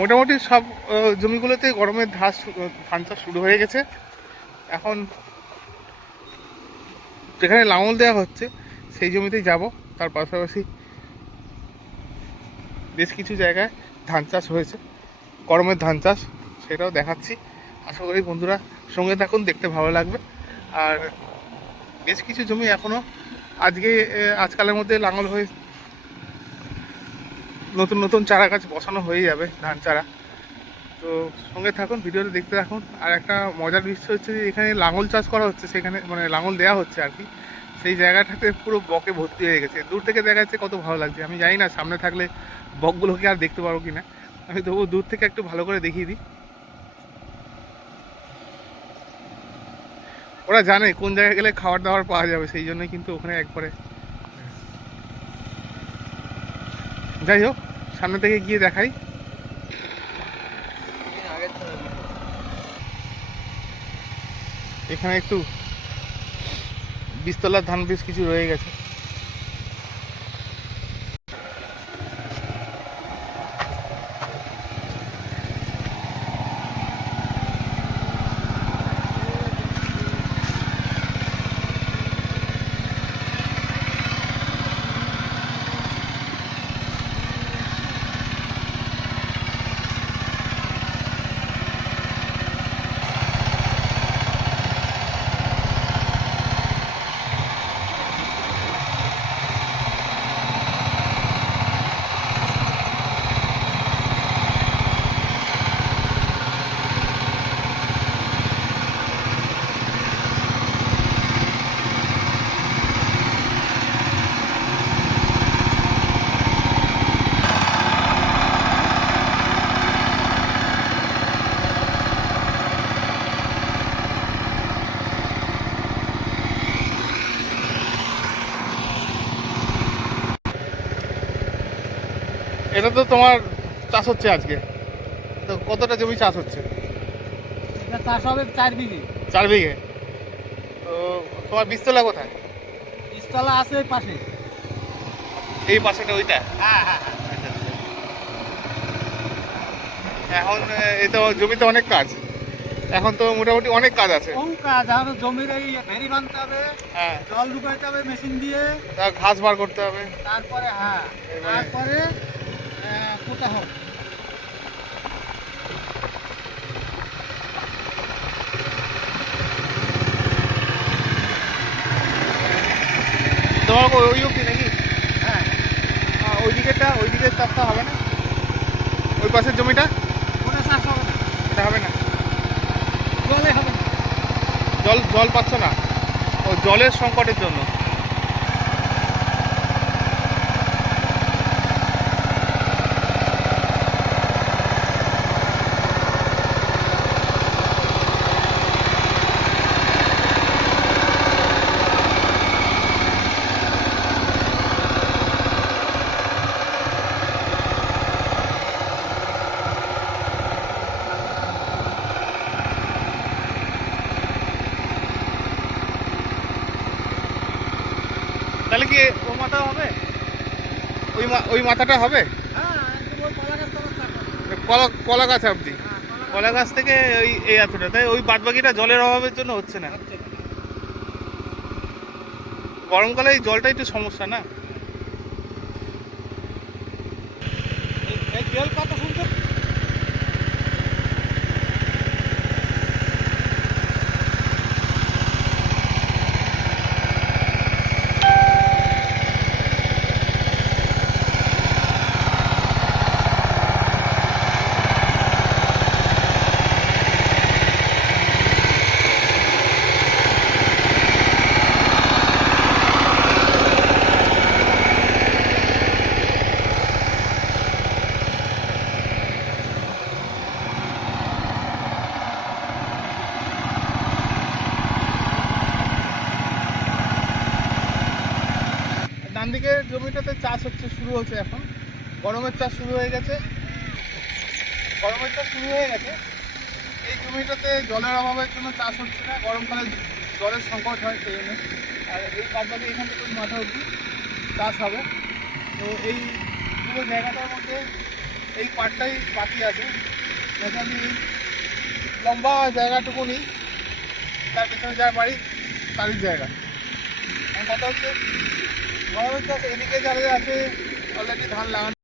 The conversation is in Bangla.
মোটামুটি সব জমিগুলোতে গরমের ধান চাষ শুরু হয়ে গেছে। এখন যেখানে লাঙল দেওয়া হচ্ছে সেই জমিতেই যাব। তার পাশাপাশি বেশ কিছু জায়গায় ধান চাষ হয়েছে, গরমের ধান চাষ, সেটাও দেখাচ্ছি। আশা করি বন্ধুরা সঙ্গে থাকুন, দেখতে ভালো লাগবে। আর বেশ কিছু জমি এখনও আজকালের মধ্যে লাঙল হয়ে নতুন নতুন চারা গাছ বসানো হয়ে যাবে, ধান চারা। তো সঙ্গে থাকুন, ভিডিওটা দেখতে থাকুন। আর একটা মজার বিষয় হচ্ছে যে এখানে লাঙল চাষ করা হচ্ছে, সেখানে মানে লাঙল দেওয়া হচ্ছে আর কি, সেই জায়গাটাতে পুরো বকে ভর্তি হয়ে গেছে। দূর থেকে দেখা যাচ্ছে কত ভালো লাগছে। আমি জানি না সামনে থাকলে বকগুলোকে আর দেখতে পারবো কি না, আমি তবুও দূর থেকে একটু ভালো করে দেখিয়ে দিই। ওরা জানে কোন জায়গায় গেলে খাবার দাবার পাওয়া যাবে, সেই জন্যই কিন্তু ওখানে একবারে। যাই হোক, সামনে থেকে গিয়ে দেখাই। এখানে একটু বীজতলার ধান বেশ কিছু রয়ে গেছে। এটা তো তোমার চাষ হচ্ছে আজকে, তো কতটা জমি চাষ হচ্ছে? চাষ হবে 4 বিঘে। 4 বিঘে। তো তোমার বীজতলা কোথায়? বীজতলা আছে এই পাশে। এই পাশেটা ওইটা? হ্যাঁ হ্যাঁ। আচ্ছা আচ্ছা। এখন এই তো জমিতে অনেক কাজ, এখন তো মোটামুটি অনেক কাজ আছে। কোন কাজ? এখন জমির এই ভেরি বাঁধতে হবে, হ্যাঁ, জল ঢুকাইতে হবে মেশিন দিয়ে, তার ঘাস বার করতে হবে। তারপরে তারপরে পোতা হবে। তোমার ওই অবধি নাকি? হ্যাঁ, ওই দিকের চাষটা হবে না? ওই পাশের জমিটা? ওটা চাষ হবে না, এটা হবে না, জলে হবে না। জল পাচ্ছ না? ও, জলের সংকটের জন্য। তাহলে কি ও মাথা হবে? ওই মাথাটা হবে? হ্যাঁ, একদম ওই কলা গাছ তলার চাষ হবে। কলা গাছ অবধি? হ্যাঁ, কলা গাছ থেকে এই এতটা, তাই ওই বাদবাকিটা জলের অভাবের জন্য হচ্ছে না। হচ্ছে না। গরমকালে এই জলটা একটু সমস্যা না? এই বেল পাতা শুনছো? ডান দিকের জমিটাতে চাষ শুরু হচ্ছে এখন, গরমের চাষ শুরু হয়ে গেছে। এই জমিটাতে জলের অভাবের জন্য চাষ হচ্ছে না, গরমকালে জলের সংকট হয় সেই জন্য। আর এই বাদবাকি এখান থেকে ওই মাথা অবধি চাষ হবে। তো এই পুরো জায়গাটার মধ্যে এই পার্টটাই বাকি আছে, আমি লম্বা জায়গাটুকুনি তার পেছনে যার বাড়ি তারই জায়গা। এখন কথা হচ্ছে এদিকে যারা আছে অলরেডি ধান লাগানো